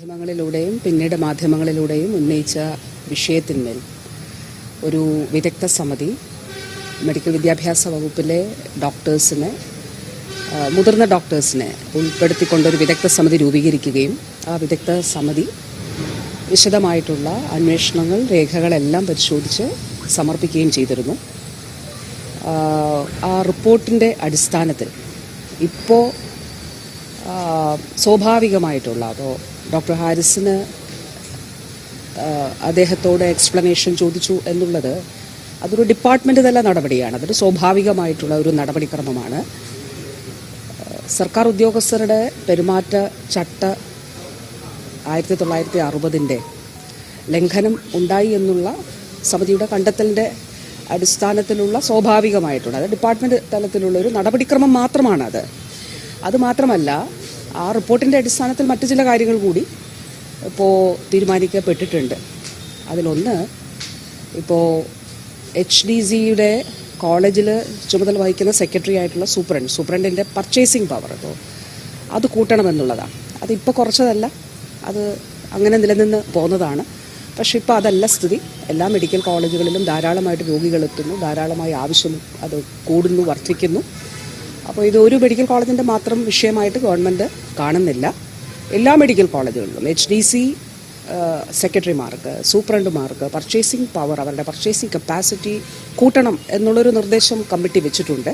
മാധ്യമങ്ങളിലൂടെയും പിന്നീട് മാധ്യമങ്ങളിലൂടെയും ഉന്നയിച്ച വിഷയത്തിന്മേൽ ഒരു വിദഗ്ധ സമിതി മെഡിക്കൽ വിദ്യാഭ്യാസ വകുപ്പിലെ ഡോക്ടേഴ്സിനെ മുതിർന്ന ഡോക്ടേഴ്സിനെ ഉൾപ്പെടുത്തിക്കൊണ്ടൊരു വിദഗ്ധ സമിതി രൂപീകരിക്കുകയും ആ വിദഗ്ധ സമിതി വിശദമായിട്ടുള്ള അന്വേഷണങ്ങൾ രേഖകളെല്ലാം പരിശോധിച്ച് സമർപ്പിക്കുകയും ചെയ്തിരുന്നു ആ റിപ്പോർട്ടിൻ്റെ അടിസ്ഥാനത്തിൽ ഇപ്പോൾ സ്വാഭാവികമായിട്ടുള്ള അപ്പോൾ ഡോക്ടർ ഹാരിസിന് അദ്ദേഹത്തോട് എക്സ്പ്ലനേഷൻ ചോദിച്ചു എന്നുള്ളത് അതൊരു ഡിപ്പാർട്ട്മെൻ്റ് തല നടപടിയാണ് അതൊരു സ്വാഭാവികമായിട്ടുള്ള ഒരു നടപടിക്രമമാണ് സർക്കാർ ഉദ്യോഗസ്ഥരുടെ പെരുമാറ്റ ചട്ട ആയിരത്തി തൊള്ളായിരത്തി അറുപതിൻ്റെ ലംഘനം ഉണ്ടായി എന്നുള്ള സമിതിയുടെ കണ്ടെത്തലിൻ്റെ അടിസ്ഥാനത്തിലുള്ള സ്വാഭാവികമായിട്ടുള്ള അത് ഡിപ്പാർട്ട്മെൻറ്റ് തലത്തിലുള്ള ഒരു നടപടിക്രമം മാത്രമാണത് അത് മാത്രമല്ല ആ റിപ്പോർട്ടിൻ്റെ അടിസ്ഥാനത്തിൽ മറ്റു ചില കാര്യങ്ങൾ കൂടി ഇപ്പോൾ തീരുമാനിക്കപ്പെട്ടിട്ടുണ്ട് അതിലൊന്ന് ഇപ്പോൾ എച്ച് ഡി സിയുടെ കോളേജിൽ ചുമതല വഹിക്കുന്ന സെക്രട്ടറി ആയിട്ടുള്ള സൂപ്രണ്ട് സൂപ്രണ്ടിൻ്റെ പർച്ചേസിങ് പവർ അപ്പോൾ അത് കൂട്ടണമെന്നുള്ളതാണ് അതിപ്പോൾ കുറച്ചതല്ല അത് അങ്ങനെ നിലനിന്ന് പോകുന്നതാണ് പക്ഷെ ഇപ്പോൾ അതല്ല സ്ഥിതി എല്ലാ മെഡിക്കൽ കോളേജുകളിലും ധാരാളമായിട്ട് രോഗികളെത്തുന്നു ധാരാളമായി ആവശ്യം അത് കൂടുന്നു വർദ്ധിക്കുന്നു അപ്പോൾ ഇത് ഒരു മെഡിക്കൽ കോളേജിൻ്റെ മാത്രം വിഷയമായിട്ട് ഗവൺമെൻറ് കാണുന്നില്ല എല്ലാ മെഡിക്കൽ കോളേജുകളിലും എച്ച് ഡി സി സെക്രട്ടറിമാർക്ക് സൂപ്രണ്ടുമാർക്ക് പർച്ചേസിംഗ് പവർ അവരുടെ പർച്ചേസിംഗ് കപ്പാസിറ്റി കൂട്ടണം എന്നുള്ളൊരു നിർദ്ദേശം കമ്മിറ്റി വെച്ചിട്ടുണ്ട്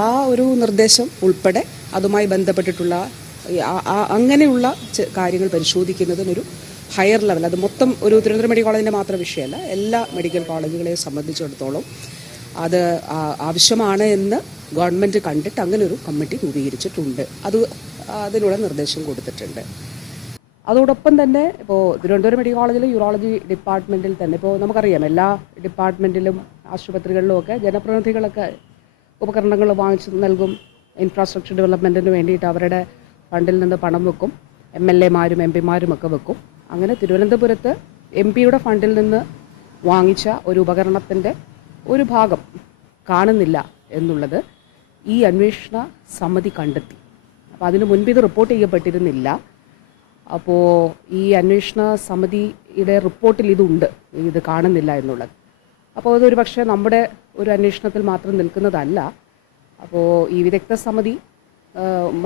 ആ ഒരു നിർദ്ദേശം ഉൾപ്പെടെ അതുമായി ബന്ധപ്പെട്ടിട്ടുള്ള അങ്ങനെയുള്ള കാര്യങ്ങൾ പരിശോധിക്കുന്നതിനൊരു ഹയർ ലെവൽ അത് മൊത്തം ഒരു തിരുവനന്തപുരം മെഡിക്കൽ കോളേജിൻ്റെ മാത്രം വിഷയമല്ല എല്ലാ മെഡിക്കൽ കോളേജുകളെയും സംബന്ധിച്ചിടത്തോളം അത് ആവശ്യമാണ് എന്ന് ഗവൺമെൻറ് കണ്ടിട്ട് അങ്ങനെ ഒരു കമ്മിറ്റി രൂപീകരിച്ചിട്ടുണ്ട് അത് അതിനുള്ള നിർദ്ദേശം കൊടുത്തിട്ടുണ്ട് അതോടൊപ്പം തന്നെ ഇപ്പോൾ തിരുവനന്തപുരം മെഡിക്കൽ കോളേജിൽ യൂറോളജി ഡിപ്പാർട്ട്മെൻറ്റിൽ തന്നെ ഇപ്പോൾ നമുക്കറിയാം എല്ലാ ഡിപ്പാർട്ട്മെൻറ്റിലും ഒക്കെ ജനപ്രതിനിധികളൊക്കെ ഉപകരണങ്ങൾ വാങ്ങിച്ച് നൽകും ഇൻഫ്രാസ്ട്രക്ചർ ഡെവലപ്മെൻറ്റിന് വേണ്ടിയിട്ട് അവരുടെ ഫണ്ടിൽ നിന്ന് പണം വെക്കും എം എൽ എമാരും എം പിമാരും ഒക്കെ വെക്കും അങ്ങനെ തിരുവനന്തപുരത്ത് എം പിയുടെ ഫണ്ടിൽ നിന്ന് വാങ്ങിച്ച ഒരു ഉപകരണത്തിൻ്റെ ഒരു ഭാഗം കാണുന്നില്ല എന്നുള്ളത് ഈ അന്വേഷണ സമിതി കണ്ടെത്തി അപ്പോൾ അതിനു മുൻപ് ഇത് റിപ്പോർട്ട് ചെയ്യപ്പെട്ടിരുന്നില്ല അപ്പോൾ ഈ അന്വേഷണ സമിതിയുടെ റിപ്പോർട്ടിൽ ഇതുണ്ട് ഇത് കാണുന്നില്ല എന്നുള്ളത് അപ്പോൾ അതൊരു പക്ഷേ നമ്മുടെ ഒരു അന്വേഷണത്തിൽ മാത്രം നിൽക്കുന്നതല്ല അപ്പോൾ ഈ വിദഗ്ധ സമിതി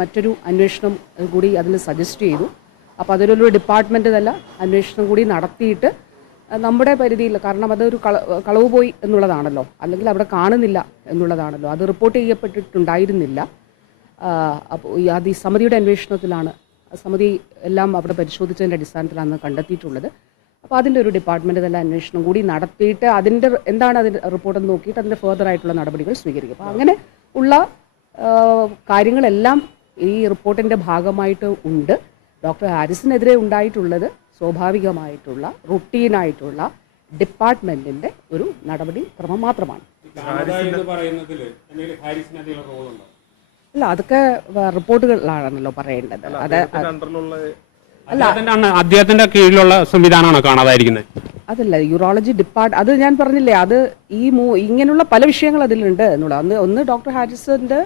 മറ്റൊരു അന്വേഷണം കൂടി അതിന് സജസ്റ്റ് ചെയ്തു അപ്പോൾ അതിലൊരു ഡിപ്പാർട്ട്മെൻ്റ് തല്ല അന്വേഷണം കൂടി നടത്തിയിട്ട് നമ്മുടെ പരിധിയിൽ കാരണം അതൊരു കളവ് പോയി എന്നുള്ളതാണല്ലോ അല്ലെങ്കിൽ അവിടെ കാണുന്നില്ല എന്നുള്ളതാണല്ലോ അത് റിപ്പോർട്ട് ചെയ്യപ്പെട്ടിട്ടുണ്ടായിരുന്നില്ല അപ്പോൾ അത് ഈ സമിതിയുടെ അന്വേഷണത്തിലാണ് സമിതി എല്ലാം അവിടെ പരിശോധിച്ചതിൻ്റെ അടിസ്ഥാനത്തിലാണ് കണ്ടെത്തിയിട്ടുള്ളത് അപ്പോൾ അതിൻ്റെ ഒരു ഡിപ്പാർട്ട്മെൻ്റ് തന്നെ അന്വേഷണം കൂടി നടത്തിയിട്ട് അതിൻ്റെ എന്താണ് അതിൻ്റെ റിപ്പോർട്ടെന്ന് നോക്കിയിട്ട് അതിൻ്റെ ഫെർദർ ആയിട്ടുള്ള നടപടികൾ സ്വീകരിക്കും അപ്പോൾ അങ്ങനെ ഉള്ള കാര്യങ്ങളെല്ലാം ഈ റിപ്പോർട്ടിൻ്റെ ഭാഗമായിട്ട് ഉണ്ട് ഡോക്ടർ ഹാരിസിനെതിരെ ഉണ്ടായിട്ടുള്ളത് സ്വാഭാവികമായിട്ടുള്ള റുട്ടീനായിട്ടുള്ള ഡിപ്പാർട്ട്മെന്റിന്റെ ഒരു നടപടി ക്രമം മാത്രമാണ് അല്ല അതൊക്കെ റിപ്പോർട്ടുകളിലാണല്ലോ പറയേണ്ടത് അത് അല്ല അദ്ദേഹത്തിന്റെ കീഴിലുള്ള സംവിധാനമാണോ കാണാതായിരിക്കുന്നത് അതല്ല യൂറോളജി ഡിപ്പാർട്ട് അത് ഞാൻ പറഞ്ഞില്ലേ അത് ഈ മൂ ഇങ്ങനെയുള്ള പല വിഷയങ്ങൾ അതിലുണ്ട് എന്നുള്ള അന്ന് ഒന്ന് ഡോക്ടർ ഹാരിസന്റെ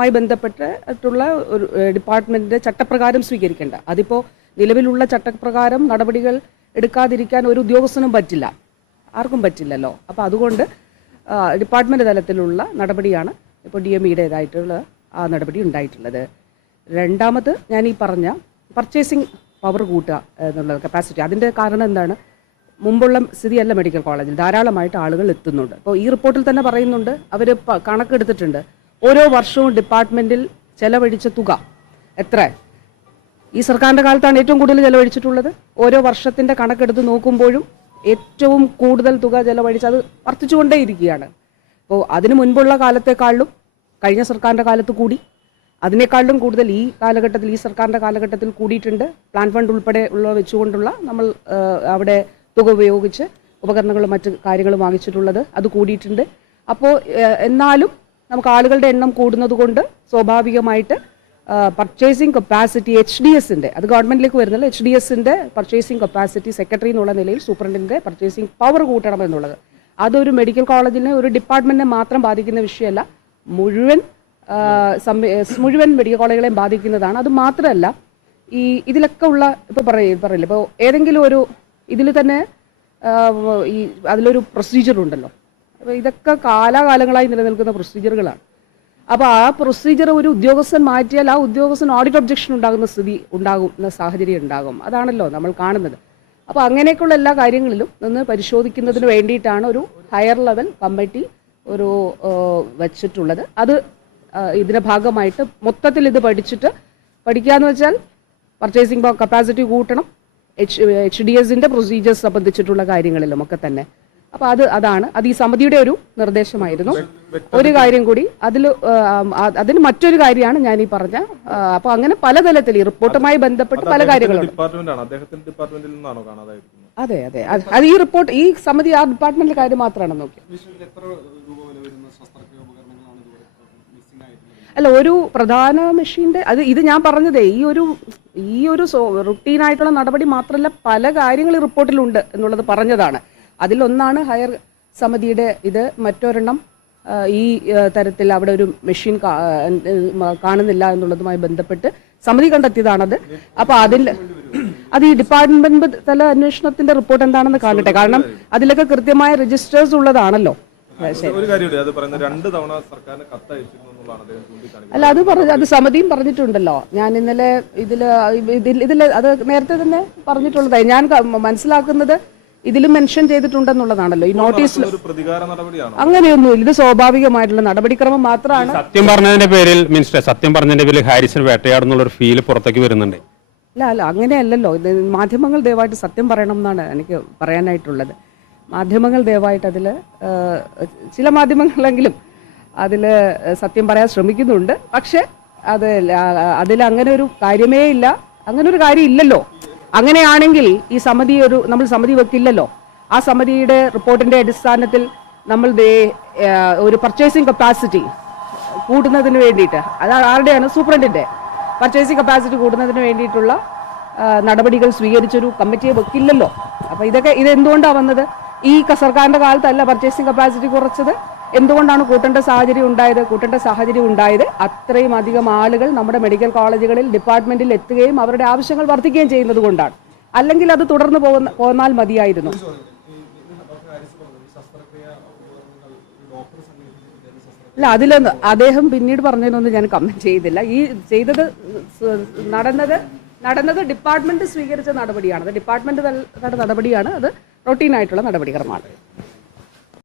മായി ബന്ധപ്പെട്ടിട്ടുള്ള ഒരു ഡിപ്പാർട്ട്മെന്റിന്റെ ചട്ടപ്രകാരം സ്വീകരിക്കേണ്ട അതിപ്പോ നിലവിലുള്ള ചട്ടപ്രകാരം നടപടികൾ എടുക്കാതിരിക്കാൻ ഒരു ഉദ്യോഗസ്ഥനും പറ്റില്ല ആർക്കും പറ്റില്ലല്ലോ അപ്പോൾ അതുകൊണ്ട് ഡിപ്പാർട്ട്മെൻറ്റ് തലത്തിലുള്ള നടപടിയാണ് ഇപ്പോൾ ഡി എം ഇയുടേതായിട്ടുള്ള ആ നടപടി ഉണ്ടായിട്ടുള്ളത് രണ്ടാമത് ഞാൻ ഈ പറഞ്ഞ പർച്ചേസിങ് പവർ കൂട്ടുക എന്നുള്ള കപ്പാസിറ്റി അതിൻ്റെ കാരണം എന്താണ് മുമ്പുള്ള സ്ഥിതിയല്ല മെഡിക്കൽ കോളേജിൽ ധാരാളമായിട്ട് ആളുകൾ എത്തുന്നുണ്ട് അപ്പോൾ ഈ റിപ്പോർട്ടിൽ തന്നെ പറയുന്നുണ്ട് അവർ കണക്കെടുത്തിട്ടുണ്ട് ഓരോ വർഷവും ഡിപ്പാർട്ട്മെൻറ്റിൽ ചെലവഴിച്ച തുക എത്ര ഈ സർക്കാരിൻ്റെ കാലത്താണ് ഏറ്റവും കൂടുതൽ ചെലവഴിച്ചിട്ടുള്ളത് ഓരോ വർഷത്തിൻ്റെ കണക്കെടുത്ത് നോക്കുമ്പോഴും ഏറ്റവും കൂടുതൽ തുക ചെലവഴിച്ച് അത് വർദ്ധിച്ചുകൊണ്ടേയിരിക്കുകയാണ് അപ്പോൾ അതിനു മുൻപുള്ള കാലത്തെക്കാളിലും കഴിഞ്ഞ സർക്കാരിൻ്റെ കാലത്ത് കൂടി അതിനേക്കാളിലും കൂടുതൽ ഈ കാലഘട്ടത്തിൽ ഈ സർക്കാരിൻ്റെ കാലഘട്ടത്തിൽ കൂടിയിട്ടുണ്ട് പ്ലാൻ ഫണ്ട് ഉൾപ്പെടെ ഉള്ള വെച്ചുകൊണ്ടുള്ള നമ്മൾ അവിടെ തുക ഉപയോഗിച്ച് ഉപകരണങ്ങളും മറ്റ് കാര്യങ്ങളും വാങ്ങിച്ചിട്ടുള്ളത് അത് കൂടിയിട്ടുണ്ട് അപ്പോൾ എന്നാലും നമുക്ക് ആളുകളുടെ എണ്ണം കൂടുന്നത് കൊണ്ട് സ്വാഭാവികമായിട്ട് പർച്ചേസിംഗ് കപ്പാസിറ്റി എച്ച് ഡി എസിൻ്റെ അത് ഗവൺമെൻറ്റിലേക്ക് വരുന്നില്ല എച്ച് ഡി എസിൻ്റെ പർച്ചേസിംഗ് കപ്പാസിറ്റി സെക്രട്ടറി എന്നുള്ള നിലയിൽ സൂപ്രണ്ടിൻ്റെ പർച്ചേസിംഗ് പവർ കൂട്ടണം എന്നുള്ളത് അതൊരു മെഡിക്കൽ കോളേജിനെ ഒരു ഡിപ്പാർട്ട്മെൻറ്റിനെ മാത്രം ബാധിക്കുന്ന വിഷയമല്ല മുഴുവൻ മുഴുവൻ മെഡിക്കൽ കോളേജുകളെയും ബാധിക്കുന്നതാണ് അത് മാത്രമല്ല ഈ ഇതിലൊക്കെ ഉള്ള ഇപ്പോൾ പറയും പറയില്ല ഇപ്പോൾ ഏതെങ്കിലും ഒരു ഇതിൽ തന്നെ ഈ അതിലൊരു പ്രൊസീജിയർ ഉണ്ടല്ലോ അപ്പോൾ ഇതൊക്കെ കാലാകാലങ്ങളായി നിലനിൽക്കുന്ന പ്രൊസീജിയറുകളാണ് അപ്പോൾ ആ പ്രൊസീജിയർ ഒരു ഉദ്യോഗസ്ഥൻ മാറ്റിയാൽ ആ ഉദ്യോഗസ്ഥൻ ഓഡിറ്റ് ഒബ്ജക്ഷൻ ഉണ്ടാകുന്ന സ്ഥിതി ഉണ്ടാകുന്ന സാഹചര്യം ഉണ്ടാകും അതാണല്ലോ നമ്മൾ കാണുന്നത് അപ്പോൾ അങ്ങനെയൊക്കെയുള്ള എല്ലാ കാര്യങ്ങളിലും നിന്ന് പരിശോധിക്കുന്നതിന് വേണ്ടിയിട്ടാണ് ഒരു ഹയർ ലെവൽ കമ്മിറ്റി ഒരു വച്ചിട്ടുള്ളത് അത് ഇതിൻ്റെ ഭാഗമായിട്ട് മൊത്തത്തിൽ ഇത് പഠിച്ചിട്ട് പഠിക്കുക എന്ന് വെച്ചാൽ പർച്ചേസിംഗ് കപ്പാസിറ്റി കൂട്ടണം എച്ച് എച്ച് ഡി എസിൻ്റെ പ്രൊസീജിയേഴ്സ് സംബന്ധിച്ചിട്ടുള്ള കാര്യങ്ങളിലും ഒക്കെ തന്നെ അപ്പോൾ അത് അതാണ് അത് ഈ സമിതിയുടെ ഒരു നിർദ്ദേശമായിരുന്നു ഒരു കാര്യം കൂടി അതിൽ അതിന് മറ്റൊരു കാര്യമാണ് ഞാൻ ഈ പറഞ്ഞ അപ്പോൾ അങ്ങനെ പലതലത്തിൽ ഈ റിപ്പോർട്ടുമായി ബന്ധപ്പെട്ട് പല കാര്യങ്ങളുണ്ട് അതെ അതെ അത് ഈ റിപ്പോർട്ട് ഈ സമിതി ആ ഡിപ്പാർട്ട്മെന്റിലെ കാര്യം മാത്രമാണ് നോക്കി അല്ല ഒരു പ്രധാന മെഷീന്റെ അത് ഇത് ഞാൻ പറഞ്ഞതേ ഈ ഒരു ഈ ഒരു റുട്ടീനായിട്ടുള്ള നടപടി മാത്രമല്ല പല കാര്യങ്ങൾ റിപ്പോർട്ടിലുണ്ട് എന്നുള്ളത് പറഞ്ഞതാണ് അതിലൊന്നാണ് ഹയർ സമിതിയുടെ ഇത് മറ്റൊരെണ്ണം ഈ തരത്തിൽ അവിടെ ഒരു മെഷീൻ കാണുന്നില്ല എന്നുള്ളതുമായി ബന്ധപ്പെട്ട് സമിതി കണ്ടെത്തിയതാണത് അപ്പോൾ അതിൽ അത് ഈ ഡിപ്പാർട്ട്മെന്റ് തല അന്വേഷണത്തിന്റെ റിപ്പോർട്ട് എന്താണെന്ന് കാണട്ടെ കാരണം അതിലൊക്കെ കൃത്യമായ രജിസ്റ്റേഴ്സ് ഉള്ളതാണല്ലോ അല്ല അത് പറഞ്ഞു അത് സമിതിയും പറഞ്ഞിട്ടുണ്ടല്ലോ ഞാൻ ഇന്നലെ ഇതില് ഇതിൽ അത് നേരത്തെ തന്നെ പറഞ്ഞിട്ടുള്ളതായി ഞാൻ മനസ്സിലാക്കുന്നത് ഇതിൽ മെൻഷൻ ചെയ്തിട്ടുണ്ടെന്നുള്ളതാണല്ലോ ഈ നോട്ടീസിൽ അങ്ങനെയൊന്നുമില്ല ഇത് സ്വാഭാവികമായിട്ടുള്ള നടപടിക്രമം മാത്രമാണ് സത്യം പറഞ്ഞതിന്റെ പേരിൽ മിനിസ്റ്റർ സത്യം പറഞ്ഞതിന്റെ പേരിൽ ഹാരിസൺ വേട്ടയാടുന്നുള്ള ഒരു ഫീൽ പുറത്തേക്ക് വരുന്നുണ്ട് അല്ല അല്ല അങ്ങനെയല്ലല്ലോ ഇത് മാധ്യമങ്ങൾ ദയവായിട്ട് സത്യം പറയണം എന്നാണ് എനിക്ക് പറയാനായിട്ടുള്ളത് മാധ്യമങ്ങൾ ദയവായിട്ട് അതിൽ ചില മാധ്യമങ്ങളെങ്കിലും അതിൽ സത്യം പറയാൻ ശ്രമിക്കുന്നുണ്ട് പക്ഷെ അത് അതിൽ അങ്ങനെ ഒരു കാര്യമേ ഇല്ല അങ്ങനെ ഒരു കാര്യം ഇല്ലല്ലോ അങ്ങനെയാണെങ്കിൽ ഈ സമിതി ഒരു നമ്മൾ സമിതി വെക്കില്ലല്ലോ ആ സമിതിയുടെ റിപ്പോർട്ടിന്റെ അടിസ്ഥാനത്തിൽ നമ്മൾ ഒരു പർച്ചേസിംഗ് കപ്പാസിറ്റി കൂടുന്നതിന് വേണ്ടിയിട്ട് അത് ആരുടെയാണ് സൂപ്രണ്ടിന്റെ പർച്ചേസിംഗ് കപ്പാസിറ്റി കൂടുന്നതിന് വേണ്ടിയിട്ടുള്ള നടപടികൾ സ്വീകരിച്ചൊരു കമ്മിറ്റിയെ വെക്കില്ലല്ലോ അപ്പോൾ ഇതൊക്കെ ഇത് എന്തുകൊണ്ടാണ് വന്നത് ഈ സർക്കാരിന്റെ കാലത്തല്ല പർച്ചേസിംഗ് കപ്പാസിറ്റി കുറച്ചത് എന്തുകൊണ്ടാണ് കൂട്ടേണ്ട സാഹചര്യം ഉണ്ടായത് കൂട്ടേണ്ട സാഹചര്യം ഉണ്ടായത് അത്രയും അധികം ആളുകൾ നമ്മുടെ മെഡിക്കൽ കോളേജുകളിൽ ഡിപ്പാർട്ട്മെന്റിൽ എത്തുകയും അവരുടെ ആവശ്യങ്ങൾ വർദ്ധിക്കുകയും ചെയ്യുന്നത് കൊണ്ടാണ് അല്ലെങ്കിൽ അത് തുടർന്ന് പോകുന്ന പോന്നാൽ മതിയായിരുന്നു അല്ല അതിലൊന്ന് അദ്ദേഹം പിന്നീട് പറഞ്ഞതിനൊന്നും ഞാൻ കമന്റ് ചെയ്തില്ല ഈ ചെയ്തത് നടന്നത് നടന്നത് ഡിപ്പാർട്ട്മെന്റ് സ്വീകരിച്ച നടപടിയാണ് അത് ഡിപ്പാർട്ട്മെന്റ് നടപടിയാണ് അത് റൊട്ടീനായിട്ടുള്ള നടപടിക്രമമാണ്